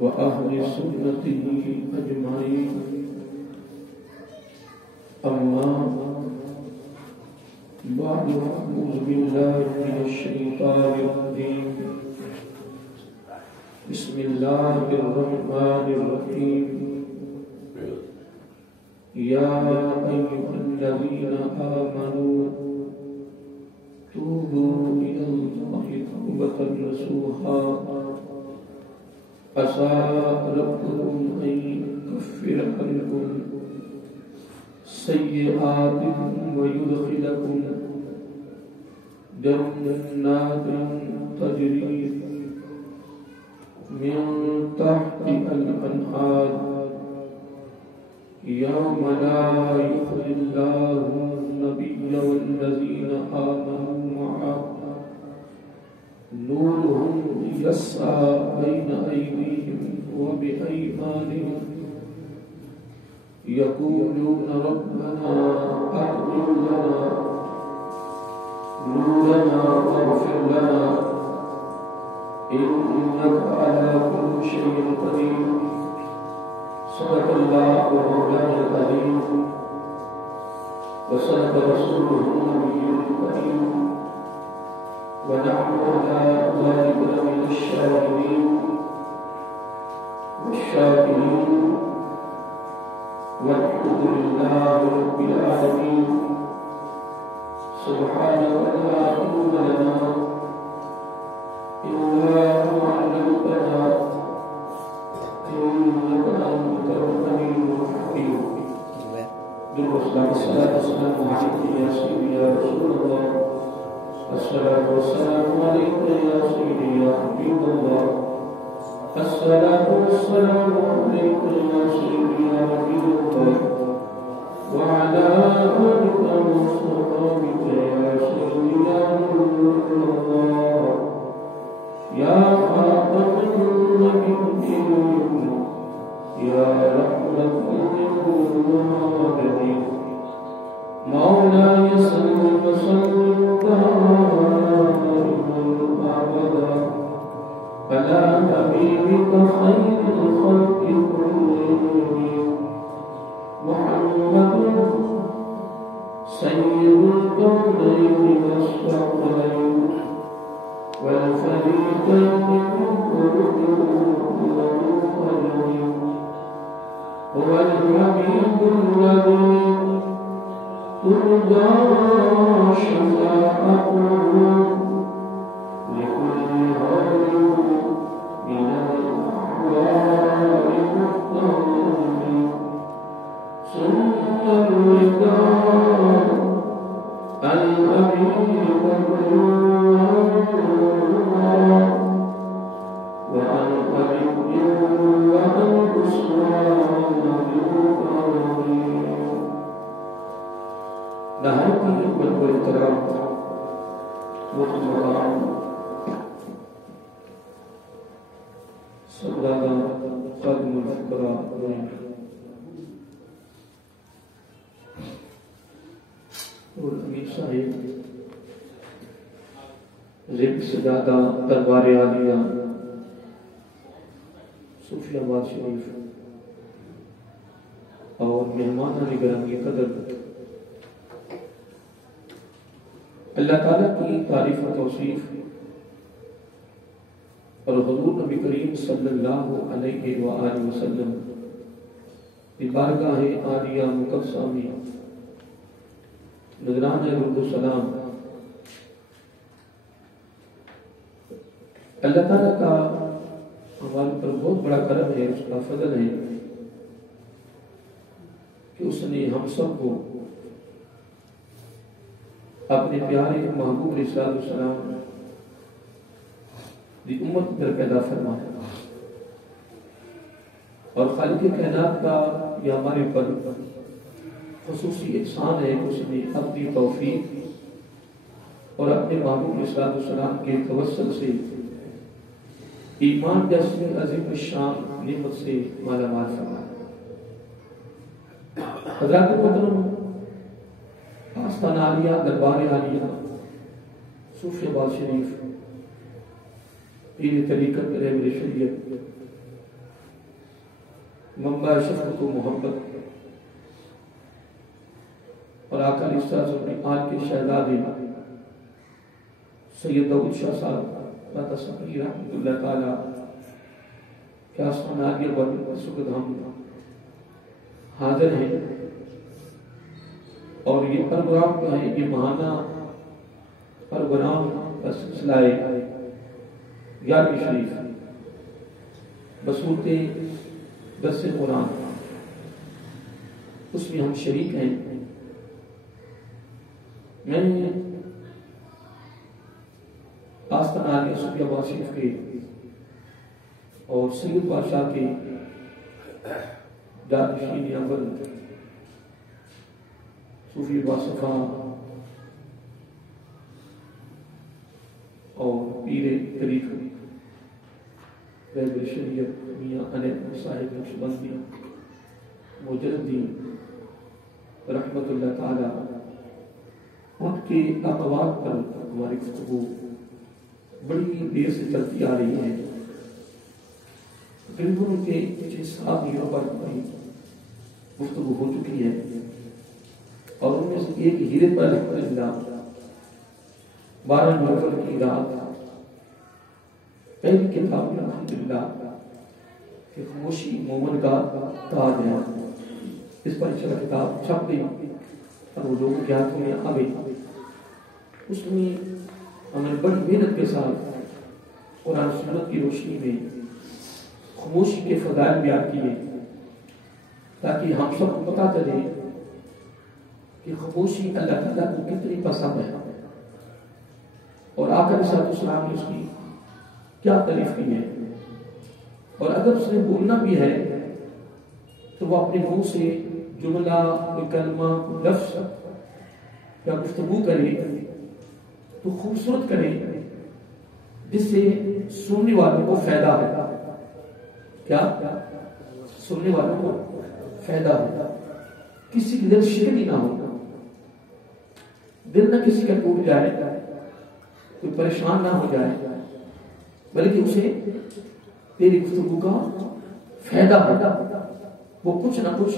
وأهل سنته أجمعين. أما بعد أعوذ بالله من الشيطان الرجيم. بسم الله الرحمن الرحيم. يا أيها الذين آمنوا توبوا إلى الله توبة نصوحا عسى ربكم أن يكفر عنكم سيئاتكم ويدخلكم جنات تجري من تحتها الأنهار يوم لا يخزي الله النبي والذين آمنوا معه نورهم يسعى بين أيديهم وبأيمانهم يقولون ربنا أتمم لنا نورنا واغفر لنا إنك على كل شيء قدير. صدق الله مولانا العظيم وصدق رسوله النبي الكريم ونحن على ذلك من الشاهدين والشاكرين والحمد لله رب العالمين. سبحانك لا علم لنا إلا ما علمتنا إنك أنت العليم الحكيم. بالصلاة والسلام عليك يا سيدي يا رسول الله. الصلاة والسلام عليك يا سيدي يا حبيب الله. الصلاة والسلام عليك يا سيدي يا حبيب الله وعلى آلك وصحبك يا سيدي يا نور الله يا خاتم النبيين يا رحمة للعالمين. مولاي صل وسلم دائما أبدا على حبيبك خير الخلق كلهم محمد سيد الكونين والثقلين والفريقين هو الحبيب الذي ترجى شفاعته لكل هول من الأحوال مقتضب. ثم الوداع الحبيب كلها وعن قريب وعن أسوان نهاية من الاحترام والمقام سردار خادم الفقراء اور امیر صاحب ذکر سجادہ دربار عالیہ صوفی آباد شریف اور مہمان علی گرامی قدر اللہ تعالیٰ کی تعریف و توصیف اور حضور نبی کریم صلی اللہ علیہ وآلہ وسلم کی بارگاہ عالیہ مقدسہ میں نذران درود و سلام اللہ تعالیٰ کا ہمارے پر بہت بڑا کرم ہے، اس کا فضل ہے کہ اس نے ہم سب کو اپنے پیارے محبوب علیہ السلام دی امت پر پیدا فرمایا اور خالق کائنات کا یہ ہمارے پر خصوصی احسان ہے کہ اس نے اپنی توفیق اور اپنے محبوب علیہ السلام کے توسل سے ایمان جیسے عظیم الشان نعمت سے مالا مال فرمایا. حضرات محترم، آستانہ عالیہ، دربار عالیہ، صوفی آباد شریف، پیر طریقت رہبر شریعت منبع شفقت و محبت اور آقا علیہ السلام آج کے شہزادے سید داؤد شاہ صاحب رحمۃ اللہ تعالی کے آسمان عالیہ پر سکت ہم حاضر ہیں، اور یہ پروگرام جو ہے یہ ماہانہ پروگرام کا سلسلہ ہے 11ویں شریف بصورت درس قرآن، اس میں ہم شریک ہیں۔ میں آستانہ عالیہ صوفیہ باشریف کے اور سید بادشاہ کے جانشین اول صوفی باصفا اور پیر طریق رہبر شریعت میاں انیت صاحب نقشبندی مجددین رحمت اللہ تعالی ان کے اقوال پر ہماری گفتگو بڑی دیر سے چلتی آ رہی ہے۔ تقریباً کے 6-7 ہیروں پر ہماری گفتگو ہو چکی ہے، اور ان میں سے ایک ہیرے پر الحمدللہ 12 نومبر کی رات پہلی کتاب الحمدللہ کہ خاموشی مومن کا تاج ہے، اس پر انشاءاللہ کتاب چھپ گئی اور وہ لوگوں کے ہاتھوں میں آ گئی۔ اس میں ہم نے بڑی محنت کے ساتھ قرآن سنت کی روشنی میں خاموشی کے فضائل بیان کیے، تاکہ ہم سب کو پتہ چلے کہ خاموشی اللہ تعالیٰ کو کتنی پسند ہے، اور آقا علیہ السلام نے اس کی کیا تعریف کی ہے، اور اگر اس نے بولنا بھی ہے تو وہ اپنے منہ سے جملہ کلمہ لفظ یا گفتگو کرے تو خوبصورت کرے جس سے سننے والوں کو فائدہ ہے۔ کیا سننے والوں کو فائدہ ہو، کسی کی دل شکنی نہ ہو، دل نہ کسی کا ٹوٹ جائے، کوئی پریشان نہ ہو جائے، بلکہ اسے تیری گفتگو کا فائدہ ہو، وہ کچھ نہ کچھ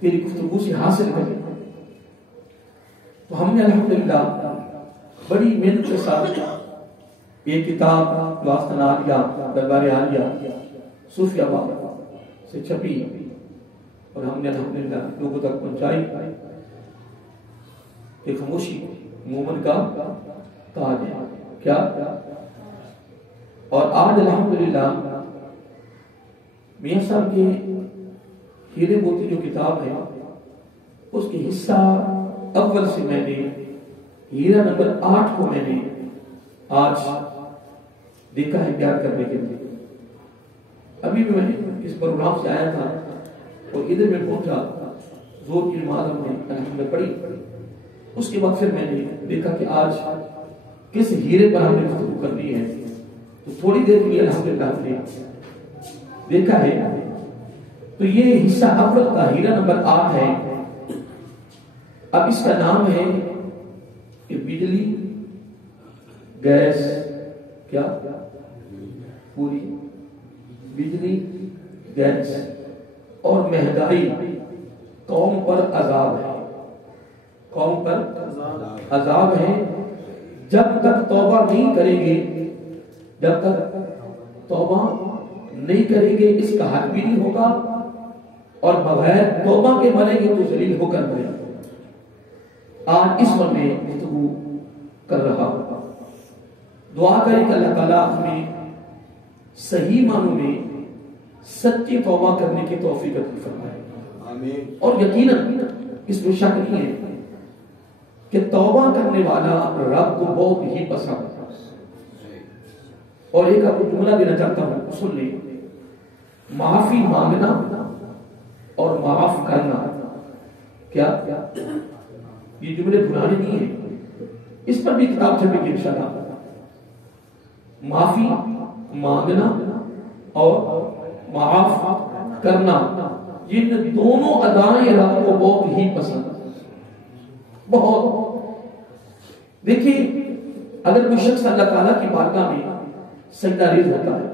تیری گفتگو سے حاصل کرے۔ تو ہم نے الحمدللہ بڑی محنت کے ساتھ یہ کتاب آستانہ عالیہ دربار عالیہ صوفیہ آباد سے چھپی، اور ہم نے الحمدللہ لوگوں تک پہنچائی کہ خاموشی مومن کا تاج ہے۔ کیا؟ اور آج الحمدللہ میاں صاحب کے ہیرے موتی جو کتاب ہے اس کے حصہ اول سے میں نے ہیرا نمبر 8 کو میں نے آج دیکھا ہے پیار کرنے کے لیے۔ ابھی بھی میں اس پروگرام سے آیا تھا اور ادھر میں پہنچا، زور کی نماز ہم نے الحمدللہ پڑھی، اس کے بعد پھر میں نے دیکھا کہ آج کس ہیرے پر ہم نے گفتگو کرنی ہے، تو تھوڑی دیر کے لیے الحمدللہ ہم نے دیکھا ہے۔ تو یہ حصہ اول کا ہیرا نمبر 8 ہے۔ اب اس کا نام ہے کہ بجلی، گیس، کیا پوری بجلی، گیس اور مہنگائی قوم پر عذاب ہے، قوم پر عذاب ہے جب تک توبہ نہیں کریں گے، جب تک توبہ نہیں کریں گے اس کا حق بھی نہیں ہوگا، اور بغیر توبہ کے مریں گے تو ذلیل ہو کر مریں گے۔ آج اس پر میں گفتگو کر رہا ہوں۔ دعا کریں کہ اللہ تعالیٰ ہمیں صحیح معنوں میں سچی توبہ کرنے کی توفیق عطا فرمائے، اور یقیناً اس میں شک نہیں ہے کہ توبہ کرنے والا رب کو بہت ہی پسند ہے۔ اور ایک آپ کو جملہ دینا چاہتا ہوں، سن لیں، معافی مانگنا اور معاف کرنا، کیا یہ جملے پرانے نہیں ہیں، اس پر بھی کتاب چھپے گی انشاءاللہ۔ معافی مانگنا اور معاف کرنا، یہ دونوں ادائیں رب کو بہت ہی پسند، بہت۔ دیکھیے اگر کوئی شخص اللہ تعالیٰ کی بارگاہ میں سجدہ ریز ہوتا ہے،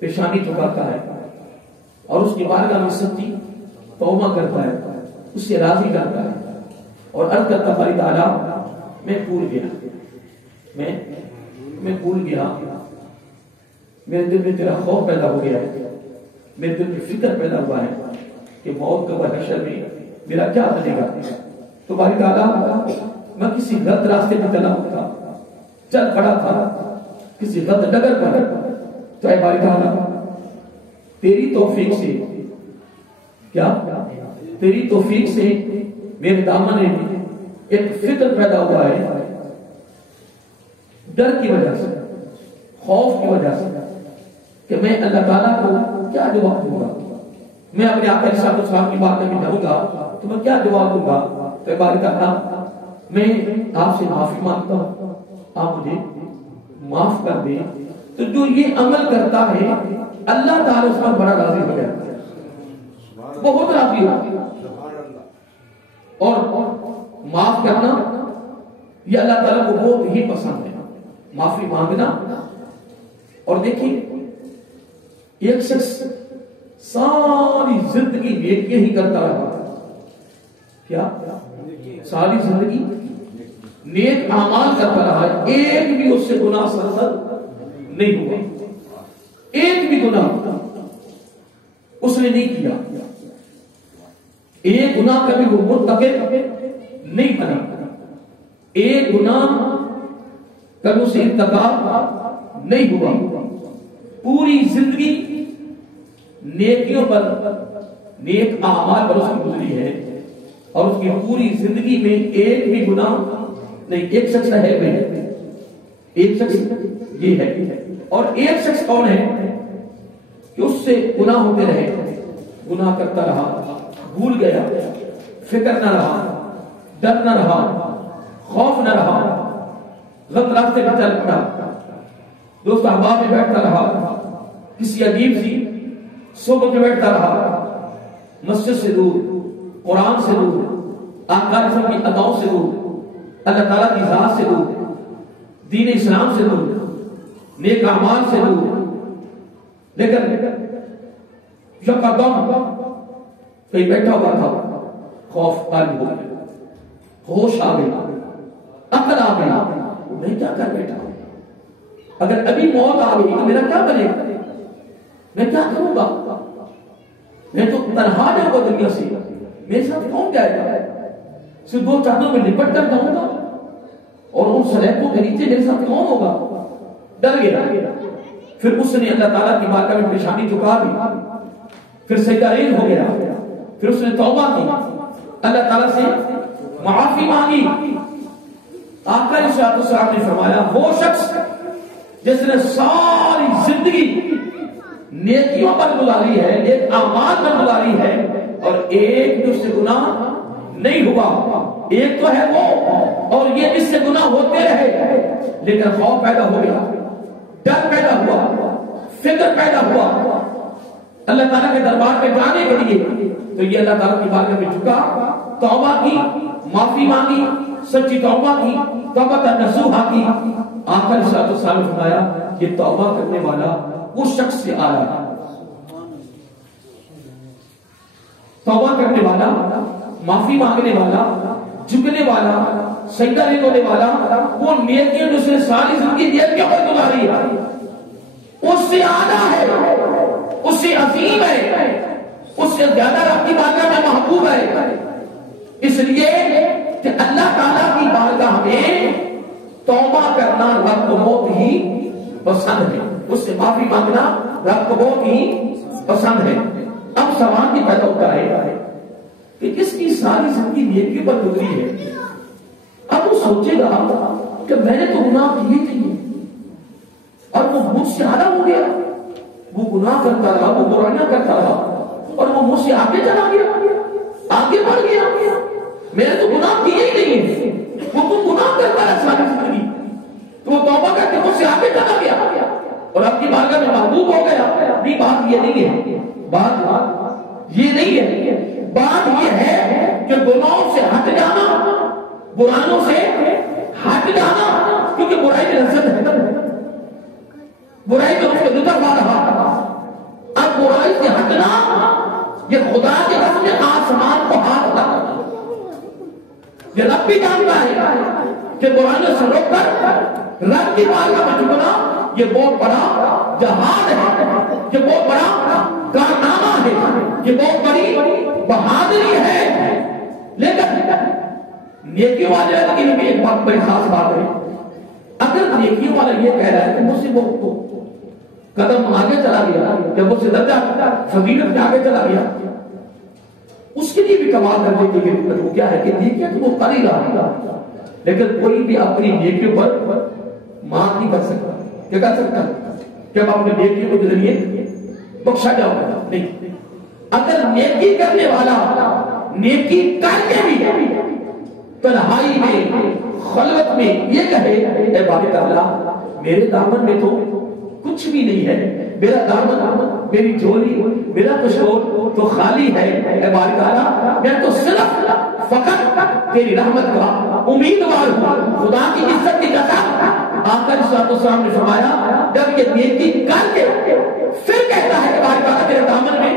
پیشانی جھکاتا ہے، اور اس کی بارگاہ میں سچی توبہ کرتا ہے، اس سے راضی کرتا ہے اور عرض کرتا باری تعالیٰ میں بھول گیا، میں بھول گیا، میرے دل میں تیرا خوف پیدا ہو گیا ہے، میرے دل میں فکر پیدا ہوا ہے کہ موت کا حشر میں میرا کیا بنے گا۔ تو باری تعالیٰ میں کسی غلط راستے پہ چلا تھا، چل پڑا تھا کسی غلط ڈگر پر، تو اے باری تعالیٰ تیری توفیق سے، کیا تیری توفیق سے میرے دامن میں ایک فکر پیدا ہوا ہے، ڈر کی وجہ سے، خوف کی وجہ سے کہ میں اللہ تعالیٰ کو کیا جواب دوں گا، میں اپنے آقا علیہ السلام کی بات میں ڈروں گا تو میں کیا جواب دوں گا۔ تو باری تعالیٰ میں آپ سے معافی مانگتا ہوں، آپ مجھے معاف کر دیں۔ تو جو یہ عمل کرتا ہے اللہ تعالیٰ اس پر بڑا راضی ہو جاتا ہے، بہت راضی ہوتا ہے، اور معاف کرنا یہ اللہ تعالیٰ کو بہت ہی پسند ہے، معافی مانگنا۔ اور دیکھیں ایک شخص ساری زندگی نیکیاں ہی کرتا رہا، کیا ساری زندگی نیک اعمال کرتا رہا، ایک بھی اس سے گناہ سرزد نہیں ہوا، ایک بھی گناہ اس نے نہیں کیا، ایک گناہ کبھی وہ مرتکب نہیں بنا، ایک گناہ کبھی اسے ارتکاب نہیں ہوا، پوری زندگی نیکیوں پر، نیک اعمال پر اس کی گزری ہے، اور اس کی پوری زندگی میں ایک بھی گناہ نہیں۔ ایک شخص ہے بھائی، ایک شخص یہ ہے، اور ایک شخص کون ہے کہ اس سے گناہ ہوتے رہے، گناہ کرتا رہا، بھول گیا، فکر نہ رہا، ڈر نہ رہا، خوف نہ رہا، غلط راستے پہ چل پڑا، دوست احباب میں بیٹھتا رہا، کسی عجیب سی صحبت میں بیٹھتا رہا، مسجد سے دور، قرآن سے دور، آقا رسول کی اداؤں سے دور، اللہ تعالیٰ کی ذات سے دور، دین اسلام سے دور، نیک اعمال سے دور، لیکن یکدم کہیں بیٹھا ہوا تھا، خوف غالب ہو گیا، ہوش آ گیا، عقل آ گیا، میں کیا کر بیٹھا ہوں، اگر ابھی موت آ گئی تو میرا کیا بنے گا، میں کیا کروں گا، میں تو تنہا جاؤں گا دنیا سے، میرے ساتھ کون جائے گا، صرف دو چادروں میں لپٹ کر جاؤں گا، اور ان سلیبوں کے نیچے میرے ساتھ کون ہوگا، ڈر گیا۔ پھر اس نے اللہ تعالیٰ کی بارگاہ میں پیشانی جھکا دی، پھر سجدہ ریز ہو گیا، پھر اس نے توبہ کی، اللہ تعالیٰ سے معافی مانگی۔ آقا علیہ السلام نے فرمایا وہ شخص جس نے ساری زندگی نیکیوں پر گزاری ہے، نیک اعمال پر گزاری ہے، اور ایک بھی اس سے گناہ نہیں ہوا، ایک تو ہے وہ، اور یہ اس سے گناہ ہوتے رہے، لیکن خوف پیدا ہو گیا، ڈر پیدا ہوا، فکر پیدا ہوا اللہ تعالیٰ کے دربار میں جانے کے لیے، تو یہ اللہ تعالیٰ کی بارگاہ میں جھکا، توبہ کی، معافی مانگی، سچی توبہ کی، توبہ نصوحہ کی۔ آقا علیہ السلام نے فرمایا یہ توبہ کرنے والا اس شخص سے آ رہا ہے، توبہ کرنے والا، معافی مانگنے والا، جھکنے والا، سجدہ ہونے والا، وہ نیکیاں جو سے ساری زندگی نیکیوں پر گزاری ہے، اس سے آنا ہے، اس سے عظیم ہے، اس سے زیادہ رب کی بارگاہ میں محبوب ہے، اس لیے کہ اللہ تعالیٰ کی بارگاہ میں توبہ کرنا رب کو بہت ہی پسند ہے، اس سے معافی مانگنا رب کو بہت ہی پسند ہے۔ اب سوال یہ پیدا ہوتا ہے کہ کس کی ساری زندگی نیکی پر گزری ہے، اب وہ سوچے گا کہ میں نے تو گناہ کیے تھے اور وہ مجھ سے آدھا ہو گیا، وہ گناہ کرتا رہا، وہ برائیاں کرتا رہا، اور وہ مجھ سے آگے چلا گیا، آگے بڑھ گیا، میں نے تو گناہ کیے ہی نہیں، وہ تو گناہ کرتا رہا ساری زندگی، تو وہ توبہ کر کے مجھ سے آگے چلا گیا اور آپ کی بارگاہ میں محبوب ہو گیا۔ نہیں، بات یہ نہیں ہے، بات یہ نہیں ہے، بات یہ ہے کہ گناہوں سے ہٹ جانا، برائیوں سے ہٹ جانا، کیونکہ برائی میں لذت ہے، برائی میں اس کے گزر پا رہا، اب برائی سے ہٹنا یہ خدا کے قسم ہے آسمان کو ہاتھ لگا، یہ رب بھی جانتا ہے کہ قرآن سے روک کر رب کی بارگاہ میں جھکنا یہ بہت بڑا جہاد ہے، یہ بہت بڑا کارنامہ ہے، یہ بہت بڑی بہادری ہے۔ لیکن نیکی والے کے لیے بھی ایک بات بڑی خاص بات ہے، اگر نیکی والا یہ کہہ رہا ہے کہ مجھ سے وہ قدم آگے چلا گیا یا مجھ سے درجہ فضیلت میں آگے چلا گیا، اس کے لیے بھی کمال کرنے کے لیے وہ کیا ہے کہ نیکی تو وہ کر ہی رہا، لیکن کوئی بھی اپنی نیکی پر مان نہیں کر سکتا۔ کیا کر سکتا کہ ہم اپنے نیکی کو ذریعے بخشا جاؤ گا؟ نہیں۔ اگر نیکی کرنے والا نیکی کر کے بھی تنہائی میں خلوت میں یہ کہے اے بارے اللہ میرے دامن میں تو کچھ بھی نہیں ہے، میرا دامن میری جھولی میرا کشور تو خالی ہے، اے بارے اللہ میں تو صرف فقط تیری رحمت کا امیدوار ہوں، خدا کی عزت کی قسم۔ آقا صلی اللہ علیہ وسلم نے فرمایا جب یہ نیکی کر کے پھر کہتا ہے کہ بارے اللہ میرے دامن میں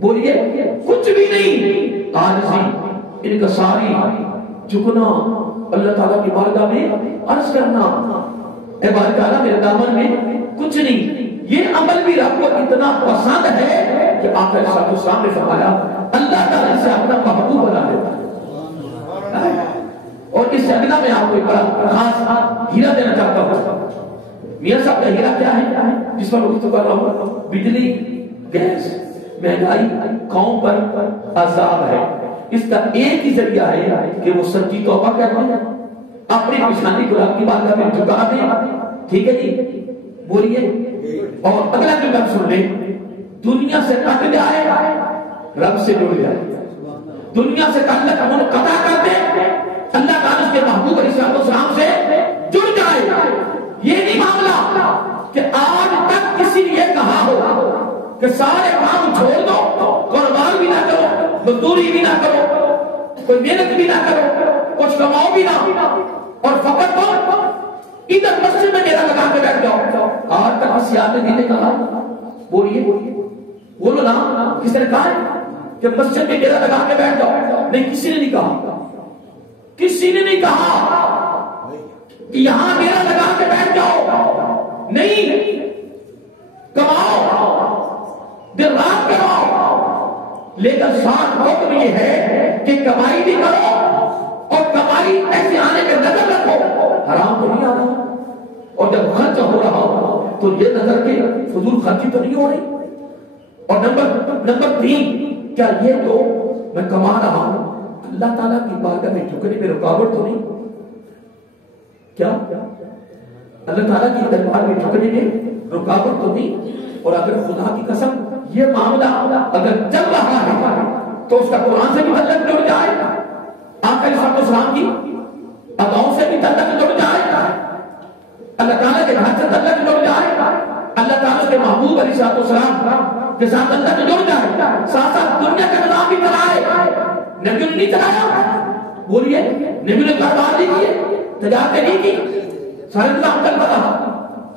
بولیے کچھ بھی نہیں، عاجزی ان کا ساری جھکنا اللہ تعالیٰ کی بارگاہ میں عرض کرنا اے بارے تعالیٰ میرے دامن میں کچھ نہیں، یہ عمل بھی رب کو اتنا پسند ہے کہ آقا صلی اللہ علیہ وسلم نے فرمایا اللہ تعالیٰ اسے اپنا محبوب بنا لیتا ہے۔ اور اس سے اگلا میں آپ کو ایک بڑا خاص ہیرا دینا چاہتا ہوں۔ میاں صاحب کا ہیرا کیا ہے جس پر گفتگو کر رہا ہوں؟ بجلی، گیس، مہنگائی قوم پر عذاب ہے، اس کا ایک ہی ذریعہ ہے کہ وہ سچی توبہ کرتے ہیں، اپنی پریشانی کو رب کی بارگاہ میں جھکا دیں۔ ٹھیک ہے جی بولیے۔ اور اگلا جملہ سن لیں، دنیا سے کٹ جائے رب سے جڑ جائے، دنیا سے تعلق منقطع کر دے اللہ تعالیٰ کے محبوب علیہ السلام سے جڑ جائے۔ یہ نہیں معاملہ کہ آج تک کسی نے یہ کہا ہو کہ سارے کام چھوڑ دو، کاروبار بھی نہ کرو، مزدوری بھی نہ کرو، کوئی محنت بھی نہ کرو، کچھ کماؤ بھی نہ، اور فقط تو ادھر مسجد میں ڈیرا لگا کے بیٹھ جاؤ۔ آج تک کسی آدمی نے کہا؟ بولیے بولو نا، کس نے کہا ہے کہ مسجد میں ڈیرا لگا کے بیٹھ جاؤ؟ نہیں، کسی نے نہیں کہا، کسی نے نہیں کہا کہ یہاں ڈیرا لگا کے بیٹھ جاؤ، نہیں، کماؤ، دن رات کماؤ، لیکن ساتھ حکم یہ ہے کہ کمائی بھی کرو اور کمائی ایسے آنے کے نظر رکھو، حرام تو نہیں آ رہا، اور جب خرچ ہو رہا ہو تو یہ نظر کہ فضول خرچی تو نہیں ہو رہی۔ اور نمبر 3، کیا یہ جو میں کما رہا ہوں اللہ تعالیٰ کی بارگاہ میں جھکنے میں رکاوٹ تو نہیں؟ کیا اللہ تعالیٰ کی دربار میں جھکنے میں رکاوٹ تو نہیں؟ اور اگر خدا کی قسم یہ معاملہ اگر چل رہا ہے تو اس کا قرآن سے بھی تعلق جڑ جائے، آقا علیہ السلام کی اداؤں سے بھی تعلق جڑ جائے، اللہ تعالیٰ کے گھر سے تعلق جڑ جائے، اللہ تعالیٰ کے محبوب علیہ السلام کے ساتھ تعلق جڑ جائے، ساتھ ساتھ دنیا کا نظام بھی چلائے۔ نبی نے نہیں چلایا، بولیے نبی نے کاروبار نہیں کیے، تجارتیں نہیں کی، سارے نظام چل رہا،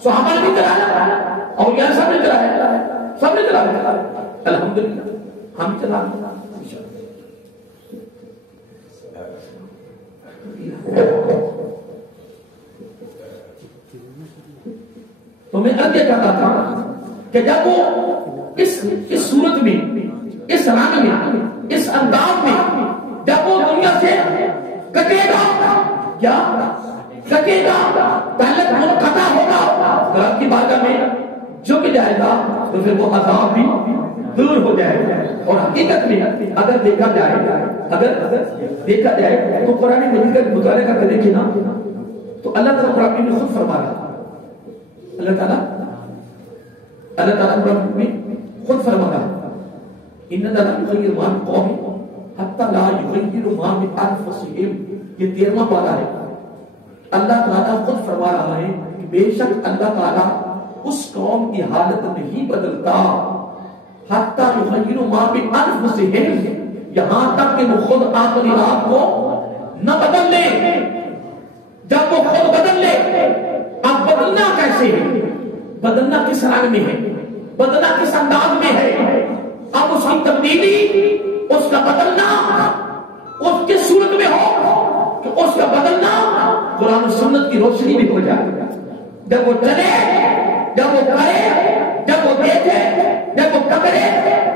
صحابہ نے بھی چلایا، اولیاء سب نے چلایا، سب نے چلایا، الحمدللہ ہم چلا رہے ہیں۔ تو میں اب یہ کہتا تھا کہ جب وہ اس صورت میں، اس رنگ میں، اس انداز میں جب وہ دنیا سے کٹے گا، کیا کٹے گا، تعلق منقطع ہوگا، رب کی بارگاہ میں جھک جائے گا، تو پھر وہ عذاب بھی دور ہو جائے گا۔ اور حقیقت میں اگر دیکھا جائے تو قرآن مجید کا مطالعہ کر کے دیکھیں نا تو اللہ تعالیٰ قرآن میں خود فرما رہا، اللہ تعالیٰ قرآن میں خود فرما رہا ان اللہ یغیر ما بقوم حتی لا یغیروا ما بانفسہم۔ یہ 13واں پارہ ہے، اللہ تعالیٰ خود فرما رہا ہے کہ بے شک اللہ تعالیٰ اس قوم کی حالت نہیں بدلتا حتی یغیروا ما بانفسہم، یہاں تک کہ وہ خود اپنی آپ کو نہ بدل لے۔ جب وہ خود بدل لے، اب بدلنا کیسے ہے، بدلنا کس رنگ میں ہے، بدلنا کس انداز میں ہے؟ اب اس کی تبدیلی، اس کا بدلنا اس کی صورت میں ہو کہ اس کا بدلنا قرآن و سنت کی روشنی بھی ہو جائے. جب وہ چلے، جب وہ کرے، جب وہ دیکھے، جب وہ پکڑے،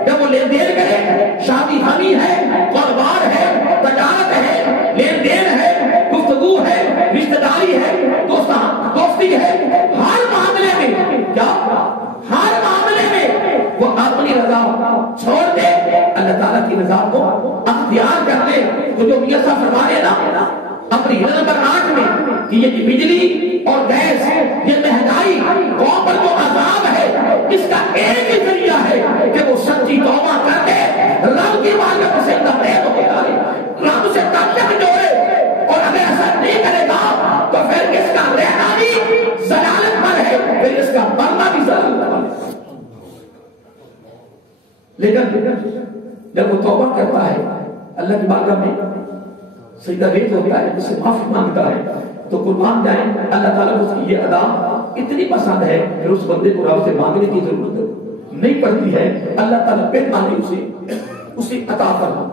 جب وہ لین دین کرے، شادی ہمی ہے، کاروبار ہے، تجارت ہے، لین دین ہے، گفتگو ہے، رشتہ داری ہے، دوستی ہے، ہر معاملے میں کیا، ہر معاملے میں وہ اپنی رضا چھوڑ دے، اللہ تعالیٰ کی رضا کو اختیار کر لے. تو جو میاں صاحب فرما رہے نا اپنی نمبر 8 میں کہ یہ بجلی اور گیس، یہ مہنگائی قوم پر جو عذاب ہے، اس کا ایک ہی ذریعہ ہے کہ وہ سچی توبہ کر کے رب کی بارگاہ سے تبرئت ہو جائے، رب سے تعلق جوڑے. اور اگر ایسا نہیں کرے گا تو پھر اس کا رہنا بھی ضلالت پر ہے، پھر اس کا مرنا بھی ضلالت پر ہے. لیکن جب وہ توبہ کرتا ہے اللہ کی بارگاہ میں سجدہ ریز ہوتا ہے، اس سے معافی مانگتا ہے، تو قربان جائیں اللہ تعالیٰ کو اس کی یہ ادا اتنی پسند ہے کہ اس بندے کو رب سے مانگنے کی ضرورت نہیں پڑتی ہے. اللہ تعالیٰ پھر مانگے اسے عطا فرما.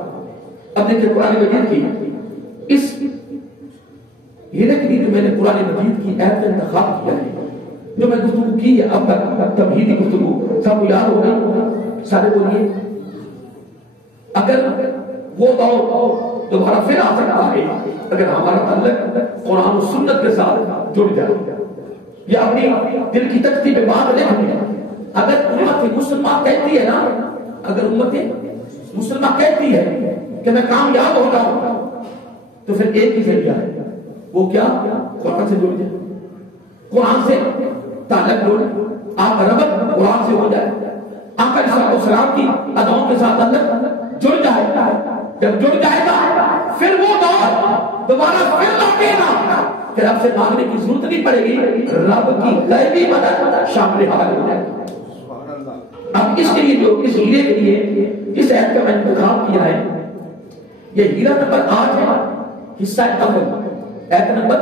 اب دیکھیں قرآن مجید کی اس ہیرے کے لیے جو میں نے قرآن مجید کی آیت کا انتخاب کیا ہے، جو میں گفتگو کی ہے اب تک تمہیدی گفتگو، سب کو یاد ہو گئی؟ سارے بولیے. اگر وہ دور دوبارہ پھر آ سکتا ہے اگر ہمارا تعلق قرآن و سنت کے ساتھ جڑ جائے یا اپنی دل کی تختی پہ بات لے ہمیں. اگر امت مسلمہ کہتی ہے نا، اگر امت مسلمہ کہتی ہے کہ میں کامیاب ہو جاؤں، تو پھر ایک ہی ذریعہ ہے، وہ کیا؟ قرآن سے جڑ جائے، قرآن سے تعلق جوڑے، آپ کا ربط قرآن سے ہو جائے، آقا علیہ السلام کی اداؤں کے ساتھ تعلق جڑ جائے. جب جڑ جائے گا پھر وہ دور دوبارہ پھر لوٹے گا کہ رب سے مانگنے کی ضرورت نہیں پڑے گی، رب کی غیبی مدد شامل حال ہو جائے گا. اب اس کے لیے جو اس ہیرے کے لیے جس ایت کا میں نے انتخاب کیا ہے، یہ ہیرا نمبر 8 ہے، حصہ اول، ایت نمبر.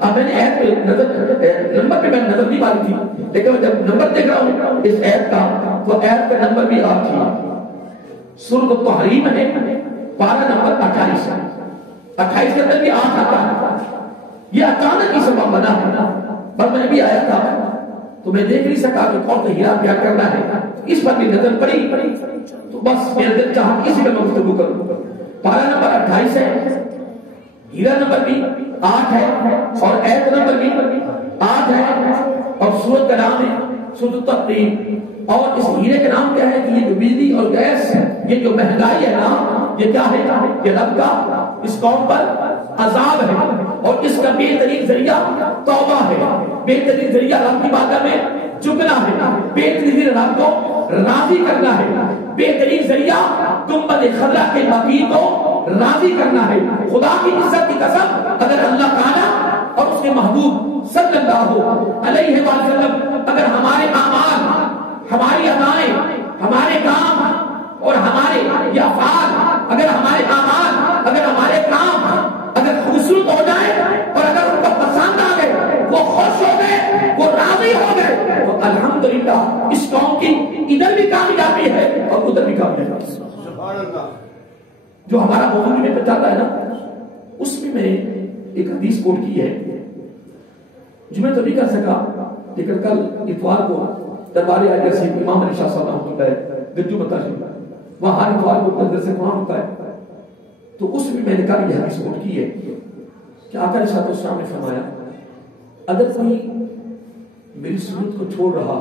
اب میں نے ایت پہ نمبر پہ میں نظر نہیں ماری تھی، لیکن جب نمبر دیکھ رہا ہوں اس ایت کا تو ایت کا نمبر بھی 8 ہے. سورۃ التحریم ہے، پارہ نمبر 28 ہے. 28 کے اندر بھی 8 آتا ہے. یہ اچانک ہی سبب بنا ہے، پر میں بھی آیا تھا تو میں دیکھ نہیں سکا کہ کون سا ہیرا کیا کرنا ہے، اس پر بھی نظر پڑی تو بس میرا دل چاہا اسی پر میں گفتگو کروں. پارہ نمبر 28 ہے، ہیرا نمبر بھی 8 ہے اور ایت نمبر بھی 8 ہے اور سورت کا نام ہے سورۃ التحریم. اور اس ہیرے کا نام کیا ہے کہ یہ جو بجلی اور گیس ہے، یہ جو مہنگائی ہے نا، یہ کیا ہے کہ رب کا اس قوم پر عذاب ہے، اور اس کا بہترین ذریعہ توبہ ہے، بہترین ذریعہ رب کی بارگاہ میں جھکنا ہے، بہترین ذریعہ رب کو راضی کرنا ہے، بہترین ذریعہ گنبد خضرا کے مقی کو راضی کرنا ہے. خدا کی عزت کی قسم اگر اللہ تعالیٰ اور اس کے محبوب صلی اللہ علیہ وسلم اگر ہمارے اعمال، ہماری ادائیں، ہمارے کام اور ہمارے یہ افعال، اگر ہمارے اعمال، اگر ہمارے کام اگر خوبصورت ہو جائے اور اگر ان کو پسند آ گئے، وہ خوش ہو گئے، وہ راضی ہو گئے، تو الحمدللہ اس قوم کی ادھر بھی کامیابی ہے اور ادھر بھی کامیابی ہے. سبحان اللہ. جو ہمارا موضوع میں بتاتا ہے نا، اس میں ایک حدیث کوٹ کی ہے جو میں تو نہیں کر سکا، لیکن کل اتوار کو دربار عالیہ سے امام علی شاہ صاحب ہوتا ہے گجو متا شریف، وہاں ہر اتوار کو مدرسے قرآن ہوتا ہے، تو اس میں نے کہا یہ حدیث کوٹ کی ہے کہ آقا علیہ السلام نے فرمایا اگر کوئی میری سنت کو چھوڑ رہا،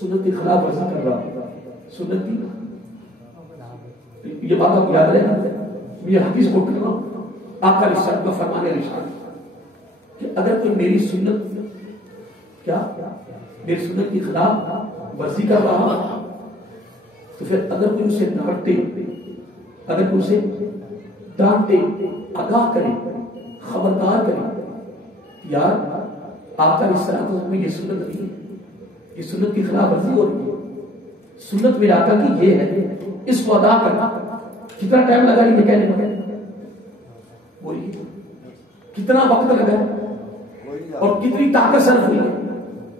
سنت کی خلاف ورزی کر رہا، سنت کی یہ بات آپ یاد رہے، یہ حدیث کوٹ کر رہا ہوں، آقا علیہ السلام کا فرمان ارشاد کہ اگر کوئی میری سنت کیا میری سنت کی خلاف ورزی کر رہا، تو پھر اگر کوئی اسے ڈانٹے، اگر کوئی اسے ڈانٹے، آگاہ کرے، خبردار کرے، یار آقا علیہ السلام میں یہ سنت نہیں ہے، یہ سنت کی خلاف ورزی ہو رہی ہے، سنت میرے آقا کی یہ ہے، اس کو ادا کرنا. کتنا ٹائم لگا یہ کہنے میں؟ بولیے کتنا وقت لگا اور کتنی طاقت صرف ہوئی ہے،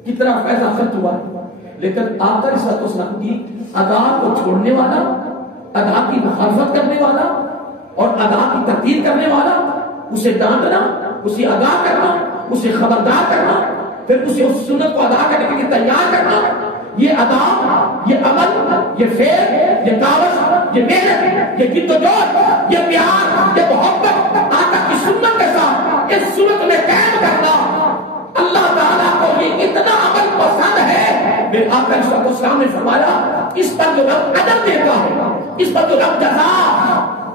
کتنا پیسہ خرچ ہوا ہے. لیکن آقا علیہ السلام کی ادا کو چھوڑنے والا، ادا کی مخالفت کرنے والا اور ادا کی تقدیر کرنے والا، اسے ڈانٹنا، اسے آگاہ کرنا، اسے خبردار کرنا، پھر اسے اس سنت کو ادا کرنے کے لیے تیار کرنا، یہ ادا، یہ عمل، یہ فعل، یہ دعوت، یہ محنت، یہ جدوجہد، یہ پیار، یہ محبت آقا کی سنت کے ساتھ اس سنت میں قائم کرنا، اللہ تعالیٰ کو یہ اتنا عمل پسند ہے۔ میرے آقا علیہ السلام نے فرمایا اس پر جو رب اجر دیتا ہے، اس پر جو رب جزا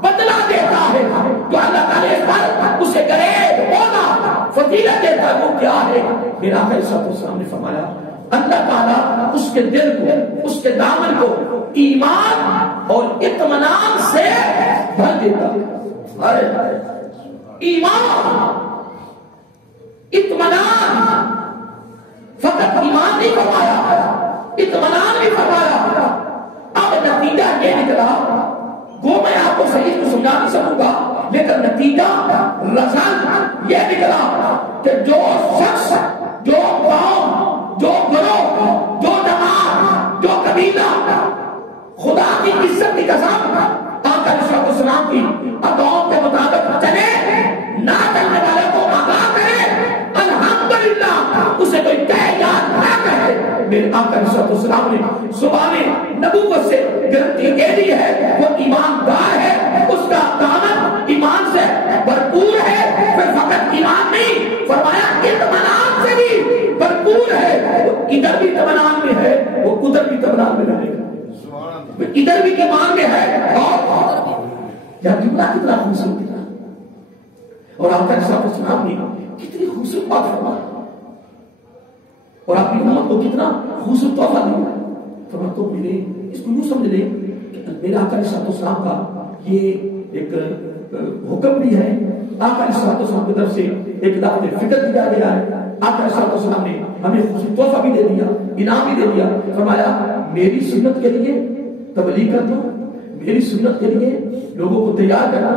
بدلہ دیتا ہے، جو اللہ تعالیٰ اس پر اسے گریز، عہدہ، فضیلت دیتا ہے، وہ کیا ہے؟ میرے آقا علیہ السلام نے فرمایا اللہ تعالیٰ اس کے دل کو، اس کے دامن کو ایمان اور اطمینان سے بھر دیتا ہے۔ ایمان، اطمینان، فقط ایمان نہیں فرمایا، اطمینان بھی فرمایا۔ اب نتیجہ یہ نکلا، وہ میں آپ کو صحیح کو سمجھا نہیں سکوں گا، لیکن نتیجہ رزق یہ نکلا کہ جو شخص، جو قوم، جو گروہ، جو جماعت، جو قبیلہ خدا کی عزت کی قسم آقا علیہ السلام کی اطاعت کے مطابق چلے، نہ چلنے والے کو آگاہ کرے، الحمدللہ اسے کوئی یاد نہ کہے۔ میرے آقا علیہ السلام نے زبان نبوت سے گارنٹی دے دی ہے، وہ ایماندار ہے، اس کا دامن ایمان سے بھرپور ہے، پھر فقط ایمان نہیں فرمایا اطمینان سے بھی بھرپور ہے، وہ ادھر بھی اطمینان میں ہے، وہ ادھر بھی اطمینان میں رہے گا، ادھر بھی ایمان میں ہے، اور یا جملہ کتنا خوبصورت ہے، اور آقا علیہ السلام نے کتنی خوبصورت بات فرمایا، اور اپنی امت کو کتنا خوبصورت تحفہ دیا۔ فرمایا تو میرے اس کو یوں سمجھ لیں کہ میرے آقا علیہ السلام کا یہ ایک حکم بھی ہے، آقا علیہ السلام کی طرف سے ایک دعوت فکر دیا گیا ہے، آقا علیہ السلام نے ہمیں خوبصورت تحفہ بھی دے دیا، انعام بھی دے دیا۔ فرمایا میری سنت کے لیے تبلیغ کرنا، میری سنت کے لیے لوگوں کو تیار کرنا،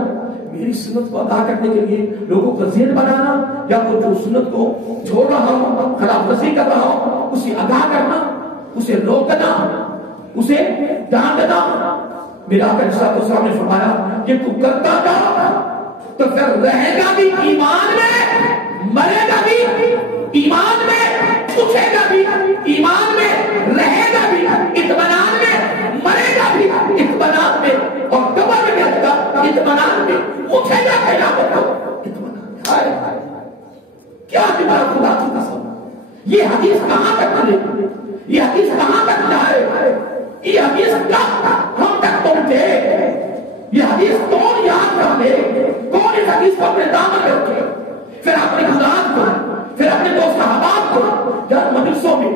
میری سنت کو ادا کرنے کے لیے لوگوں کا ذہن بنانا، یا وہ جو سنت کو چھوڑ رہا ہوں، خلاف ورزی کر رہا ہوں، اسے آگاہ کرنا، اسے روکنا، اسے ڈانٹنا۔ میرا آقا علیہ السلام نے فرمایا کہ تو کرتا جا تو پھر رہے گا بھی ایمان میں، مرے گا بھی ایمان میں، اٹھے گا بھی ایمان میں، رہے گا بھی اطمینان میں، مرے گا بھی اطمینان میں، اور قبر میں رہے گا اطمینان میں، اٹھے گا قیامت کو اطمینان میں۔ کیا تمہارا خدا کی قسم، یہ حدیث کہاں تک ملے، یہ حدیث کہاں تک جائے، یہ حدیث کب ہم تک پہنچے، یہ حدیث کون یاد کر لے، کون اس حدیث کو اپنے دامن میں رکھے، پھر اپنے گزار کو، پھر اپنے دوست احباب کو، جب مدرسوں میں،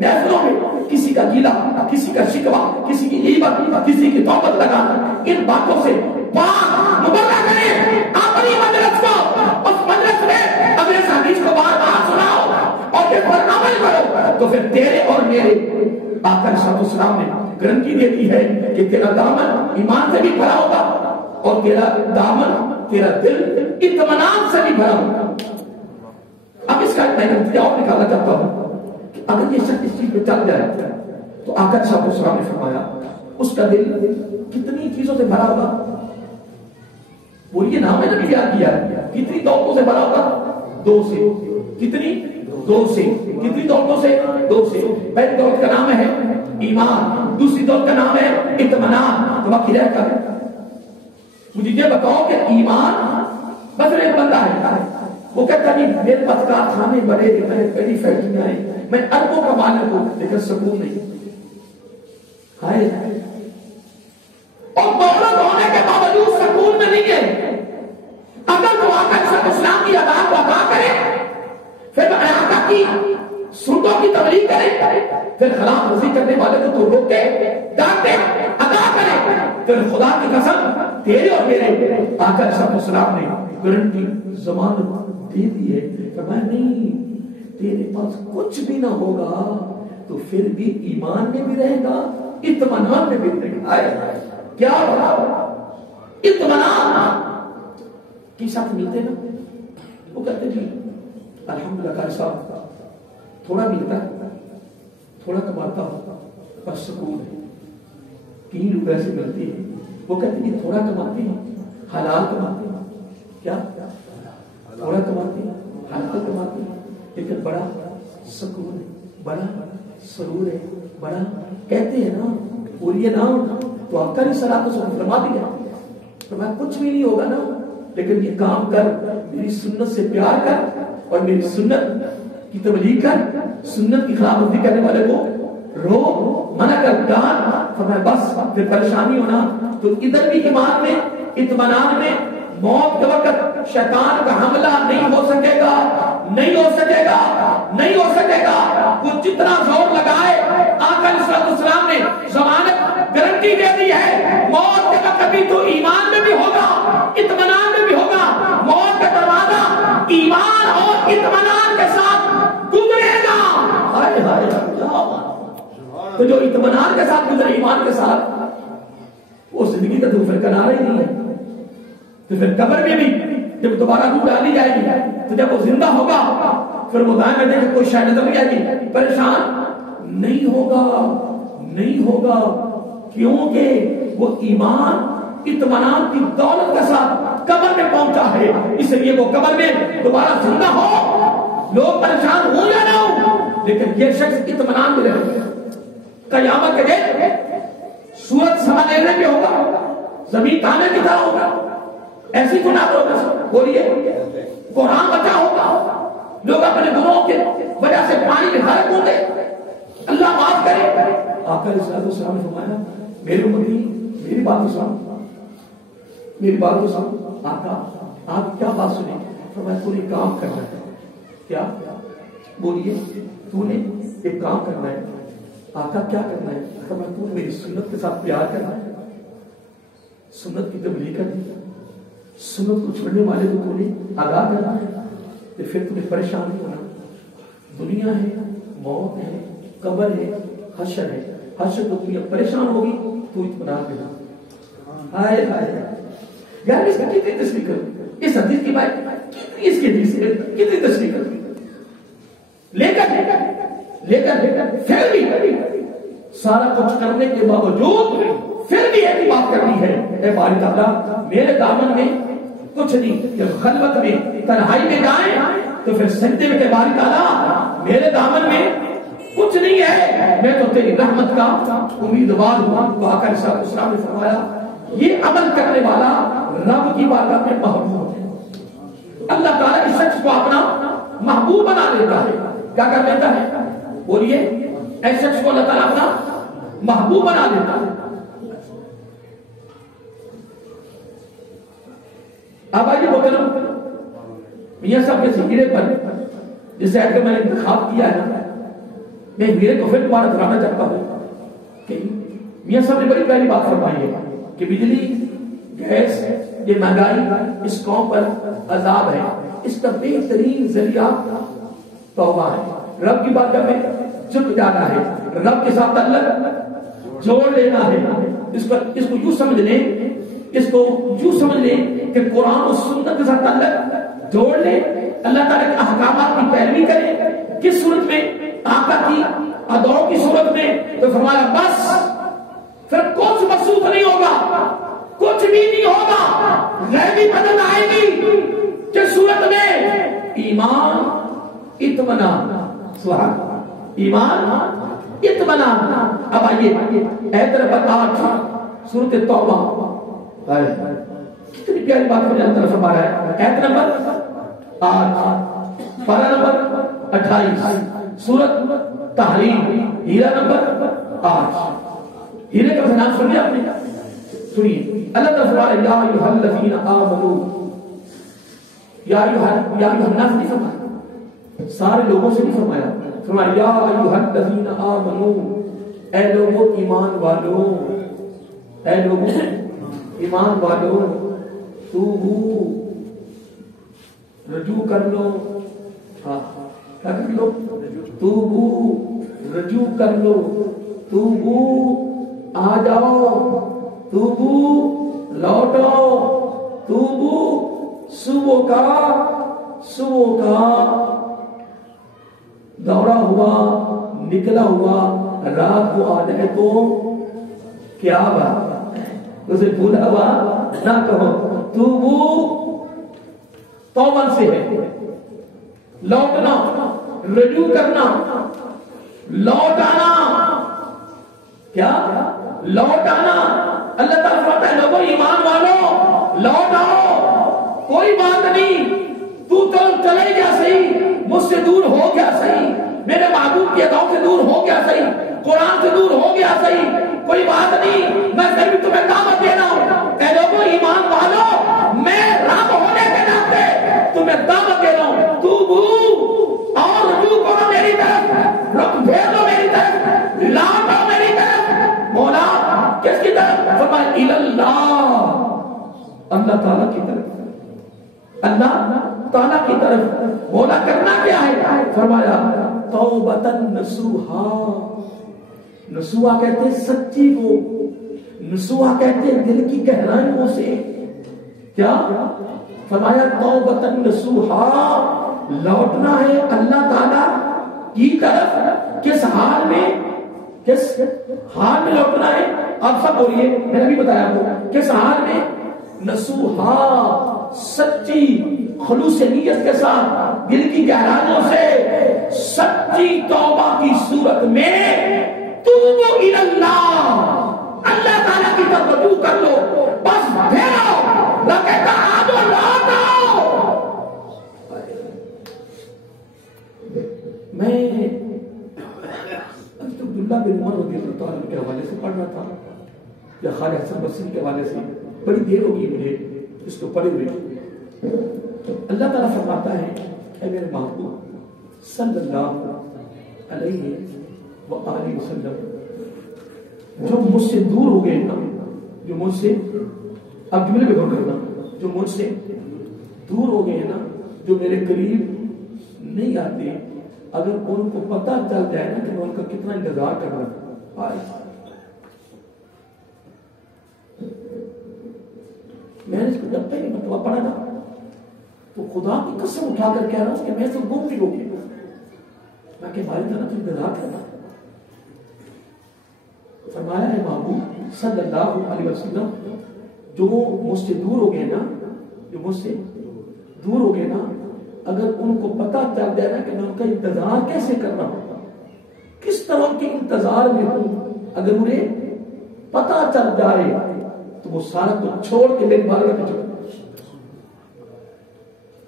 محفلوں میں کسی کا گیلا، کسی کا شکوہ، کسی کی غیبت، کسی کی توبت لگانا، ان باتوں سے پاک مبرہ کریں اپنی مجلس کو، اس مجلس میں اپنے حدیث کو بار بار سناؤ اور اس پر عمل کرو، تو پھر تیرے اور میرے آقا علیہ السلام نے گارنٹی دے دی ہے کہ تیرا دامن ایمان سے بھی بھرا ہوگا، اور تیرا دامن، تیرا دل اطمینان سے بھی بھرا ہوگا۔ اب اس کا میں نتیجہ اور نکالنا چاہتا ہوں کہ اگر یہ شخص اس چیز پہ چل جائے تو آقا علیہ السلام نے فرمایا اس کا دل کتنی چیزوں سے بھرا ہوگا، بولیے نا، میں نے بھی یاد کیا، کتنی دولتوں سے بھرا ہوگا؟ دو سے۔ کتنی؟ دو سے۔ کتنی دولتوں سے؟ دو سے۔ پہلی دولت کا نام ہے ایمان، دوسری دولت کا نام ہے اطمینان۔ تو باقی رہ کر مجھے یہ بتاؤ کہ ایمان بس ایک بندہ ہے، وہ کہتا نہیں میرے پاس کارخانے بڑے، میں بڑی فیکٹریاں ہیں، میں اربوں کا مالک ہوں، لیکن سکون نہیں، ہائے اور دولت ہونے کے باوجود سکون میں نہیں ہے۔ اگر وہ آقا علیہ السلام کی ادا کو ادا کرے، پھر آقا کی سنتوں کی تبلیغ کرے، پھر خلاف ورزی کرنے والے کو تو روکے، ڈانٹے، ادا کرے، پھر خدا کی قسم تیرے اور میرے آقا علیہ السلام نے گارنٹی ضمانت دے دی ہے کہ میں نہیں، تیرے پاس کچھ بھی نہ ہوگا تو پھر بھی ایمان میں بھی رہے گا، اطمینان میں بھی رہے گا۔ کیا اطمینان کی ساتھ ملتے نا، وہ کہتے جی الحمدللہ قاری صاحب تھوڑا ملتا ہے تھوڑا کماتا ہوں پر سکون ہے. 3 روپے سے ملتی ہے. وہ کہتے ہیں تھوڑا کماتے ہیں حلال کماتے ہیں. کیا تھوڑا کماتے ہیں حلال کماتے ہیں لیکن بڑا سکون ہے, بڑا سرور ہے, بڑا کہتے ہیں نا پوری نام تو آپ کا نہیں صلاح تو فرما دیا تو میں کچھ بھی نہیں ہوگا نا, لیکن یہ کام کر, میری سنت سے پیار کر اور میری سنت کی تبلیغ کر, سنت کی خلاف ورزی کرنے والے کو رو منع کر ڈانٹ. فرمایا بس پھر پریشانی ہونا تو ادھر بھی ایمان میں اطمینان میں موت کے وقت شیطان کا حملہ نہیں ہو سکے گا, نہیں ہو سکے گا, نہیں ہو سکے گا. وہ جتنا زور لگائے آقا علیہ الصلوۃ والسلام نے ضمانت گارنٹی دے دی ہے موت کے وقت بھی تو ایمان میں بھی ہوگا, اطمینان میں بھی ہوگا. موت کا دروازہ ایمان اور اطمینان کے ساتھ گزرے گا. ہائے ہائے تو جو اطمینان کے ساتھ گزرے ایمان کے ساتھ وہ زندگی کا تو پھر کنارہ ہی نہیں ہے. تو پھر قبر میں بھی جب دوبارہ روح ڈالی جائے گی تو جب وہ زندہ ہوگا پھر وہ دائیں میں دیکھے کوئی شاید نظر نہیں آئے گی, پریشان نہیں ہوگا, نہیں ہوگا, کیونکہ وہ ایمان اطمینان کی دولت کے ساتھ قبر میں پہنچا ہے. اس لیے وہ قبر میں دوبارہ زندہ ہو, لوگ پریشان ہو یا نہ ہو, لیکن یہ شخص اطمینان میں رہے. قیامت کے دن سورج سما لینے پہ ہوگا, زمین تانے کی طرح ہوگا, ایسی گناہ بولیے قرآن بچا ہوگا, لوگ اپنے گناہوں کی وجہ سے پانی میں غرق ہوں گے, اللہ معاف کرے. آقا علیہ السلام نے فرمایا میری امتی میری بات تو سن, میری بات تو سن. آقا آپ کیا بات سنیں؟ فرمایا تو نے کام کرنا ہے. کیا بولیے تو نے ایک کام کرنا ہے. آقا کیا کرنا ہے؟ فرمایا تو نے میری سنت کے ساتھ پیار کرنا ہے, سنت کی تبلیغ کرنی ہے, سنت کو چھوڑنے والے کو تو نے آگاہ کرنا ہے. تو پھر تمہیں پریشان نہیں ہونا. دنیا ہے, موت ہے, قبر ہے, حشر ہے. حشر کو دنیا پریشان ہوگی تو اطمینان دینا. ہائے ہائے یار اس کی کتنی تشریح کروں, اس حدیث کی بات اس کے حدیث سے کتنی تشریح کروں, لیکن پھر بھی سارا کچھ کرنے کے باوجود پھر بھی ایک بات کرنی ہے, اے باری تعالیٰ میرے دامن میں کچھ نہیں. جب خلوت میں تنہائی میں جائیں تو پھر سجدے میں کہ باری تعالیٰ میرے دامن میں کچھ نہیں ہے, میں تو تیری رحمت کا امیدوار ہوں. تو آقا علیہ السلام نے فرمایا یہ عمل کرنے والا رب کی بارگاہ میں محبوب ہے. اللہ تعالیٰ اس شخص کو اپنا محبوب بنا لیتا ہے. کیا کر لیتا ہے بولیے, ایس شخص کو اللہ تعالیٰ اپنا محبوب بنا لیتا ہے. اب آئیے محترم میاں صاحب کے ہیرے پر جسے آج کل میں نے انتخاب کیا ہے نا, میں ہیرے کو پھر دوبارہ دکھانا چاہتا ہوں کہ میاں صاحب نے بڑی پہلی بات فرمائی ہے کہ بجلی گیس یہ مہنگائی اس قوم پر عذاب ہے, اس کا بہترین ذریعہ توبہ ہے. رب کی بات میں چپ جانا ہے, رب کے ساتھ تعلق جوڑ لینا ہے. اس کو یوں سمجھ لیں, اس کو یوں سمجھ لیں کہ قرآن و سنت کے ساتھ تعلق جوڑ لیں, اللہ تعالیٰ کے احکامات کی پیروی کریں. کس صورت میں؟ آقا کی ادعاؤں کی صورت میں. تو فرمایا بس پھر کچھ محسوس نہیں ہوگا, کچھ بھی نہیں ہوگا. غیبی مدد آئے گی کس صورت میں؟ ایمان اطمینان, سبحان ایمان اطمینان. اب آئیے ایت نمبر 8 سورۃ توبہ, کتنی پیاری بات کو اللہ تعالیٰ فرما رہا ہے. ایت نمبر 8 پارہ نمبر 28 سورۃ تحریم ہیرا نمبر 8. ہیرے کا نام سنیے آپ نے, سنیے. اللہ تعالیٰ فرما رہا ہے یا ایھا الذین آمنوا, یا ایھا الناس نہیں فرمایا, سارے لوگوں سے نہیں فرمایا. فرمایا یا ایھا الذین آمنوا, اے لوگوں ایمان والو, اے لوگوں ایمان والو, توبو رجوع کر لو. ہاں کیا کر لو؟ توبو رجوع کر لو, توبو آ جاؤ, توبو لوٹو, توبو صبح کا دورا ہوا نکلا ہوا رات کو آ جائے تو کیا بات، اسے بھولا ہوا نہ کہو، تو وہ توبہ سے ہے، لوٹنا، رجوع کرنا، لوٹ آنا، کیا لوٹ آنا۔ اللہ تعالیٰ فرماتا ہے لوگوں ایمان والو لوٹ آؤ، کوئی بات نہیں، تو چلے گیا صحیح، مجھ سے دور ہو گیا صحیح، میرے معبود کی اطاعت سے دور ہو گیا صحیح، قرآن سے دور ہو گیا صحیح، کوئی بات نہیں، میں پھر بھی تمہیں دعوت دے رہا ہوں، اے لوگوں ایمان والو میں رب ہونے کے ناطے تمہیں دعوت دے رہا ہوں، توبو اور رجوع کرو میری طرف، رخ پھیر لو میری طرف، لوٹو میری طرف۔ مولا کس کی طرف؟ فرمایا اللہ، اللہ تعالیٰ کی طرف، اللہ تعالیٰ کی طرف۔ مولا کرنا کیا ہے؟ فرمایا توبۃ نصوحا، نصوحا کہتے ہیں سچی کو، نصوحا کہتے ہیں دل کی گہرائیوں سے، کیا فرمایا توبۃ نصوحا، لوٹنا ہے اللہ تعالیٰ کی طرف، کس حال میں، کس حال میں لوٹنا ہے؟ آپ سب بولیے، میں نے بھی بتایا آپ کو، کس حال میں؟ نصوحا، سچی خلوص نیت کے ساتھ، دل کی گہرائیوں سے سچی توبہ کی صورت میں توبو الی اللہ، اللہ تعالیٰ کی طرف رجوع کر لو، بس پھیرو، نہ کہتا آجو لوٹ آؤ۔ میں عبداللہ بن عمر رضی اللہ عنہ کے حوالے سے پڑھ رہا تھا، یا خالد حسن بصری کے حوالے سے، بڑی دیر ہوگی مجھے اس کو پڑھے ہوئے۔ اللہ تعالیٰ فرماتا ہے اے میرے محبوب صلی اللہ علیہ وآلہ وسلم، جو مجھ سے دور ہو گئے نا، جو مجھ سے، اب جملے پہ غور کرنا، جو مجھ سے دور ہو گئے نا، جو میرے قریب نہیں آتے، اگر ان کو پتہ چل جائے نا کہ میں ان کا کتنا انتظار کر رہا ہوں، میں نے اس کو جب تک مرتبہ پڑھا نا تو خدا کی قسم اٹھا کر کہہ رہا ہوں کہ میں تو گم بھی ہو گیا، میں کہ ہماری طرح تو انتظار کرنا۔ فرمایا ہے محبوب صلی اللہ علیہ وسلم، جو مجھ سے دور ہو گئے نا، جو مجھ سے دور ہو گئے نا، اگر ان کو پتہ چل جائے نا کہ میں ان کا انتظار کیسے کر رہا ہوں، کس طرح کے انتظار میں ہوں، اگر انہیں پتہ چل جائے تو وہ سارا کچھ چھوڑ کے میری بارگاہ میں چلے۔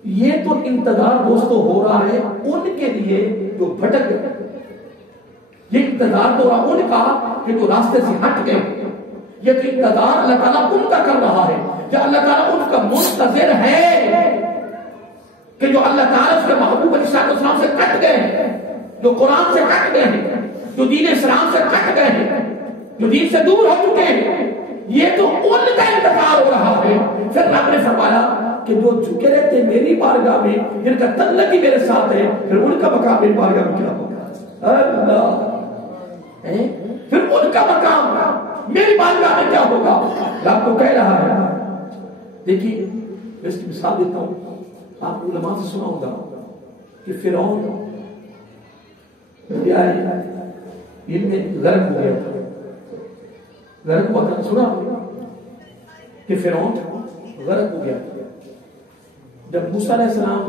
یہ تو انتظار دوستو ہو رہا ہے ان کے لیے جو بھٹک گئے، یہ انتظار تو رہا ان کا کہ جو راستے سے ہٹ گئے، یہ تو انتظار اللہ تعالیٰ ان کا کر رہا ہے، کہ اللہ تعالیٰ ان کا منتظر ہے کہ جو اللہ تعالیٰ اس کے محبوب علیہ السلام سے کٹ گئے ہیں، جو قرآن سے کٹ گئے ہیں، جو دین اسلام سے کٹ گئے ہیں، جو دین سے دور ہو چکے ہیں، یہ تو ان کا انتظار ہو رہا ہے۔ پھر رب نے فرمایا کہ جو جھکے رہتے میری بارگاہ میں، جن کا تعلق ہی میرے ساتھ ہے، پھر ان کا مقام میری بارگاہ میں کیا ہوگا؟ اللہ، پھر ان کا مقام میری بارگاہ میں کیا ہوگا؟ رب کو کہہ رہا ہے۔ دیکھیے میں اس کی مثال دیتا ہوں، آپ علماء سے سنا ہوگا کہ فرعون ان میں غرق ہو گیا تھا، غرق ہوا تھا، سنا کہ فرعون غرق ہو گیا۔ جب موسیٰ علیہ السلام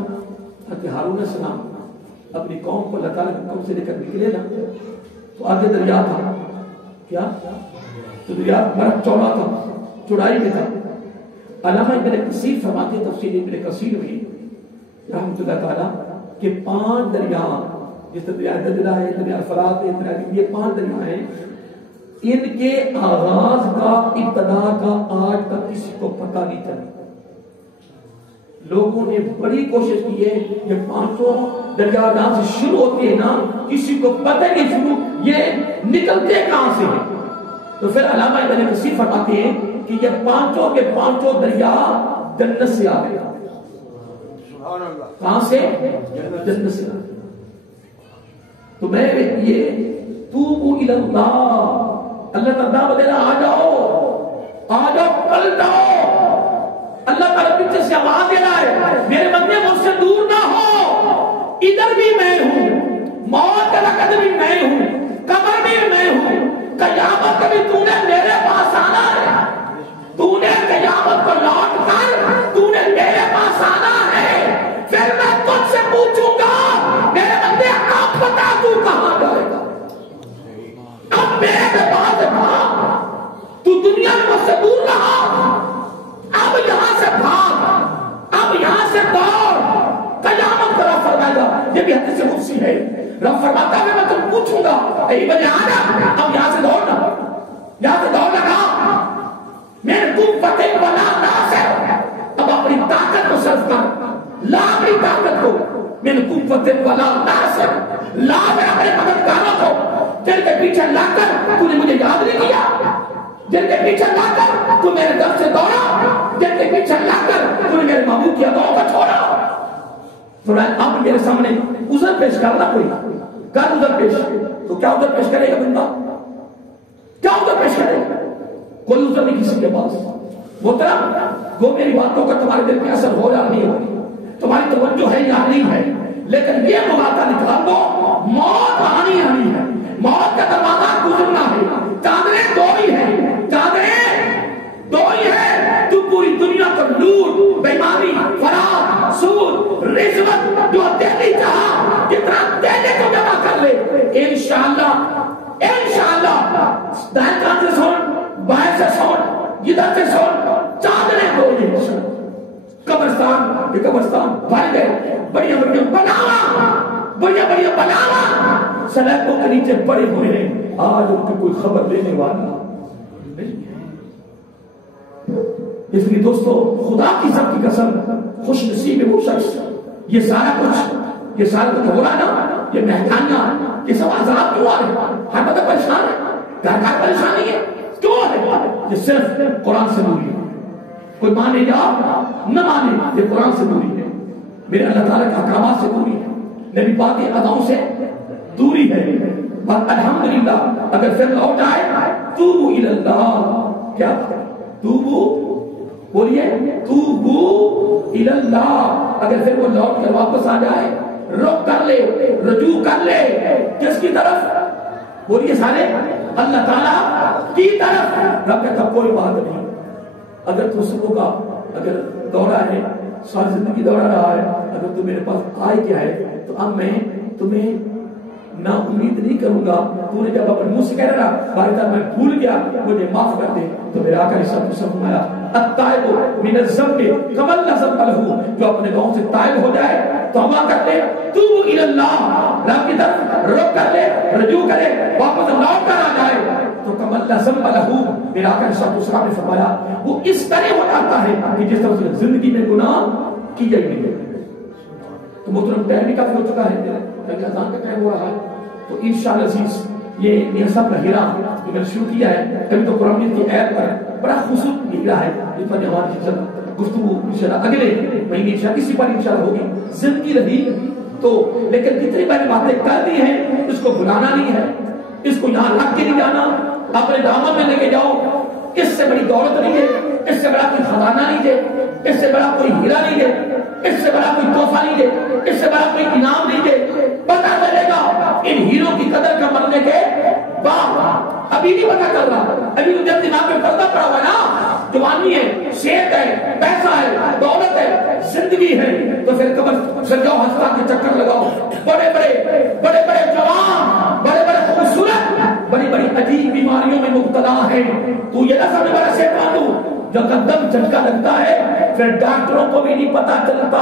حضرت ہارون علیہ السلام اپنی قوم کو اللہ تعالیٰ کے حکم سے لے کر نکلے نا، تو آگے دریا تھا، کیا تو دریا بڑا چوڑا تھا، چوڑائی میں تھا۔ علامہ ابن کثیر فرماتے ہیں تفسیر ابن کثیر میں رحمۃ اللہ تعالیٰ کہ 5 دریا، جس دریا دجلہ ہے، دریا فرات ہے، یہ 5 دریا ہیں، ان کے آغاز کا، ابتدا کا آج تک کسی کو پتہ نہیں چلا۔ لوگوں نے بڑی کوشش کی ہے، یہ 5 دریا جہاں سے شروع ہوتی ہے نا، کسی کو پتہ نہیں شروع یہ نکلتے کہاں سے ہیں۔ تو پھر علامہ ابن کثیر فرماتے ہیں کہ یہ 5 کے 5 دریا جنت سے آ گئے۔ کہاں سے؟ جنت سے۔ تو میں یہ توبو الی اللہ، اللہ تعالیٰ بدلا آ جاؤ پلٹ آؤ۔ اللہ تعالیٰ پیچھے سے آواز دے رہا ہے، میرے بندے مجھ سے دور نہ ہو، ادھر بھی میں ہوں، موت کا لقب بھی میں ہوں، قبر بھی میں ہوں، قیامت بھی تو نے میرے پاس آنا ہے، تو نے قیامت کو لوٹ کر تو نے میرے پاس آنا ہے، پھر میں تجھ سے پوچھوں گا میرے بندے آپ بتا تو کہاں جائے گا؟ اب میرے پاس بھاگ، تو دنیا میں مجھ سے دور رہا، اب یہاں سے بھاگ، اب یہاں سے دوڑ، قیامت کا رب فرمائے گا۔ یہ بھی حدیث قدسی ہے، رب فرماتا ہے میں تم پوچھوں گا اے بنی آدم اب یہاں سے دوڑنا، یہاں سے دوڑ لگا، میرے قوت ولا ناصر، اب اپنی طاقت کو صرف کر، لا اپنی طاقت کو، میرے قوت ولا ناصر، لا میں اپنے مددگاروں کو، جن کے پیچھے لا کر تو نے مجھے یاد نہیں کیا، جن کے پیچھے لا کر تو میرے در سے دوڑا، جن کے پیچھے لا کر تو نے میرے محبوب کی اداؤں کو چھوڑا۔ اب میرے سامنے عذر پیش کرنا، کوئی کر عذر پیش، تو کیا عذر پیش کرے گا بندہ؟ کیا عذر پیش کرے گا؟ کوئی عذر نہیں کسی کے پاس۔ محترم وہ میری باتوں کا تمہارے دل میں اثر ہو یا نہیں ہو، تمہاری توجہ ہے یا نہیں ہے، لیکن یہ مبادہ نکال دو، موت آنی ہے، موت کا دروازہ گزرنا ہے، چادریں دو ہی ہیں، چادریں دو ہی ہیں، تو پوری دنیا کو لوٹ، بےایمانی، فراڈ، سود، رشوت جو دینی چاہا جتنا دینے کو جمع کر لے، انشاءاللہ دائیں کان سے سن، بائیں سے سن، ادھر سے سن، چادریں دو ہی، قبرستان یہ قبرستان بھائی گئے، بڑیاں بڑیاں بناوا سلیبوں کے نیچے پڑے ہوئے ہیں، آج ان کی کوئی خبر لینے والا نہیں۔ اس لیے دوستو خدا کی سب کی قسم، خوش نصیب ہے وہ شخص، یہ سارا کچھ ہو رہا نا، یہ مہنگائیاں، یہ سب عذاب کیوں آ رہے؟ ہر بندہ پریشان ہے، گھر پریشانی ہے، کیوں ہے؟ یہ صرف قرآن سے دوری ہے، کوئی مانے یا نہ مانے، یہ قرآن سے دوری ہے، میرے اللہ تعالیٰ کے احکامات سے دوری ہے، نبی پاک کی اداؤں سے دوری ہے، اور الحمدللہ اگر پھر لوٹ آئے توبو الی اللہ، کیا توبو بولیے توبو الی اللہ، اگر پھر وہ لوٹ کر واپس آ جائے، رخ کر لے، رجوع کر لے، کس کی طرف؟ بولیے سارے، اللہ تعالیٰ کی طرف۔ رب کہتا کوئی بات نہیں، اگر تو صبح کا اگر دوڑا ہے، ساری زندگی دوڑا رہا ہے، اگر تو میرے پاس آئے کیا ہے، تو اب میں تمہیں نا امید نہیں کروں گا، تو نے جب اپنے منہ سے کہہ رہا بھائی صاحب میں بھول گیا مجھے معاف کر دے، تو میرے آقا نے سب کو فرمایا التائب من الذنب کمن لا ذنب له، جو اپنے گناہوں سے تائب ہو جائے، توبہ کر لے، توبوا الی اللہ، رب کی طرف رجوع کر لے، رجوع کرے، واپس لوٹ کر آ جائے، تو کمن لا ذنب له، میرے آقا نے سب کو نے فرمایا وہ اس طرح ہو جاتا ہے کہ جس طرح سے زندگی میں گناہ کیا ہی نہیں۔ تو محترم ٹائم بھی کافی ہو چکا ہے، لیکن اذان کا ٹائم ہو رہا ہے، تو انشاءاللہ عزیز یہ میاں صاحب کا ہیرا جو میں نے شروع کیا ہے، کبھی تو قرآن کی آیت پر بڑا خوبصورت ہیرا ہے، جس پر ہماری گفتگو انشاءاللہ اگلے مہینے انشاءاللہ اسی پر انشاءاللہ ہوگی، زندگی رہی تو، لیکن جتنی بڑی باتیں کر دی ہیں اس کو بھلانا نہیں ہے، اس کو یہاں رکھ کے نہیں جانا، اپنے دامن میں لے کے جاؤ، اس سے بڑی دولت نہیں ہے، اس سے بڑا کوئی خزانہ نہیں دے، اس سے بڑا کوئی ہیرا نہیں دے، اس سے بڑا کوئی تحفہ نہیں دے، اس سے بڑا کوئی انعام نہیں دے، پتہ چلے گا ان ہیروں کی قدر کا مرنے کے بعد، ابھی نہیں پتہ چل رہا، ابھی تو جب دماغ میں پردہ پڑا ہوا نا، جوانی ہے، صحت ہے، پیسہ ہے، دولت ہے، زندگی ہے، تو پھر قبر سجاؤ ہسپتال کے چکر لگاؤ، بڑے بڑے جوان، بڑے خوبصورت، بڑی بڑی عجیب بیماریوں میں مبتلا ہے، تو یہ نہ سمجھ بڑا شیطان تو جب قدم جھٹکا لگتا ہے پھر ڈاکٹروں کو بھی نہیں پتا چلتا،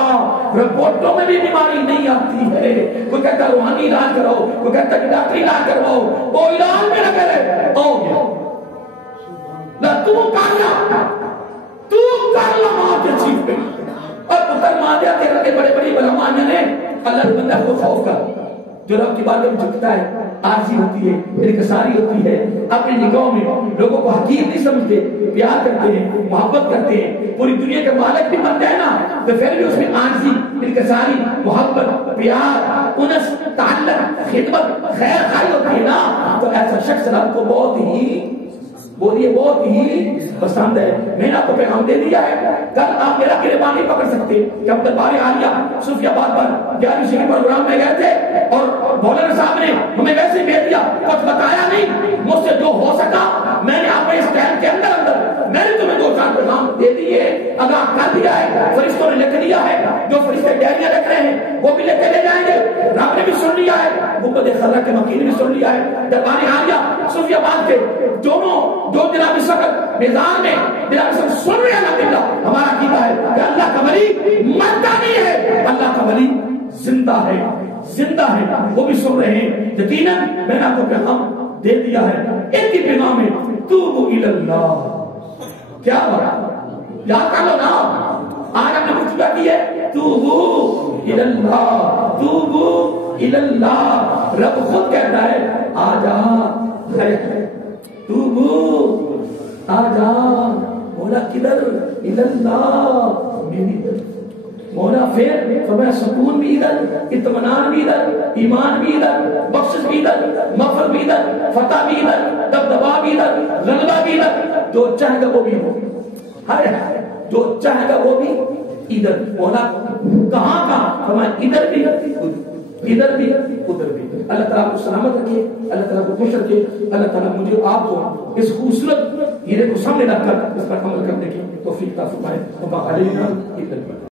رپورٹوں میں بھی بیماری نہیں آتی ہے، کوئی کہتا روحانی علاج کرو، کوئی کہتا کہ ڈاکٹری علاج کرواؤ، وہ علاج میں نہ کرے، او گیا نہ تو کر لا ماں کے چیز پہ، اور پتر ماں دیا تیرے کے بڑے بڑی بلامانیاں نے، اللہ کے بندہ کو خوف کر، جو رب کی بات میں جھکتا ہے، عاجزی ہوتی ہے، انکساری ہوتی ہے، اپنی نگاہوں میں لوگوں کو حقیر نہیں سمجھتے، پیار کرتے ہیں، محبت کرتے ہیں، پوری دنیا کے مالک بھی بن جائے نا تو پھر بھی اس میں عاجزی، انکساری، محبت، پیار، انس، تعلق، خدمت، خیر خائی ہوتی ہے نا، تو ایسا شخص رب کو بہت ہی پسند ہے۔ میں نے آپ کو پیغام دے دیا ہے، کل آپ میرا گریبان نہیں پکڑ سکتے کہ ہم دربار عالیہ صوفیہ آباد پر 11ویں شہری پروگرام میں گئے تھے اور مولانا صاحب نے ہمیں ویسے ہی بھیج دیا، کچھ بتایا نہیں، مجھ سے جو ہو سکا میں نے اپنے اس ٹائم کے اندر میں نے تمہیں 2-4 پیغام دے دیے، آگاہ کر دیا ہے، فرشتوں نے لکھ دیا ہے، جو فرشتے ڈائریاں لکھ رہے ہیں وہ بھی لکھ کے لے جائیں گے، رب نے بھی سن لیا ہے، محمد خلا کے مکین نے بھی سن لیا ہے، دربار عالیہ صوفیہ باد کے دونوں جو جناب اس وقت میدان میں جناب اس وقت سن رہے ہیں الحمدللہ، ہمارا عقیدہ ہے کہ اللہ کا ولی مرتا نہیں ہے، اللہ کا ولی زندہ ہے، زندہ ہے، وہ بھی سن رہے ہیں، یقیناً میں نے آپ کو پیغام دے دیا ہے، ایک ہی پیغام ہے، توبوا الی اللہ، کیا بات یاد کر لو نا، آج ہم نے کچھ کیا کی ہے، توبوا الی اللہ، توبوا الی اللہ، رب خود کہتا ہے آجا توبوا آجا، مولا کدھر، الی اللہ، میری طرف، مولا پھر فرمایا سکون بھی ادھر، اطمینان بھی ادھر، ایمان بھی ادھر، بخشش بھی ادھر، مغفرت بھی ادھر، فتح بھی ادھر، دبدبا بھی ادھر، غلبہ بھی ادھر، جو چاہے گا وہ بھی ہو، جو چاہے گا وہ بھی ادھر، مولا کہاں کہاں فرمایا ادھر بھی ادھر بھی ادھر بھی۔ اللہ تعالیٰ کو سلامت رکھے، اللہ تعالیٰ کو خوش رکھے، اللہ تعالیٰ مجھے آپ کو اس خوبصورت ہیرے کو سامنے رکھ کر اس پر عمل کرنے کی توفیق عطا فرمائے۔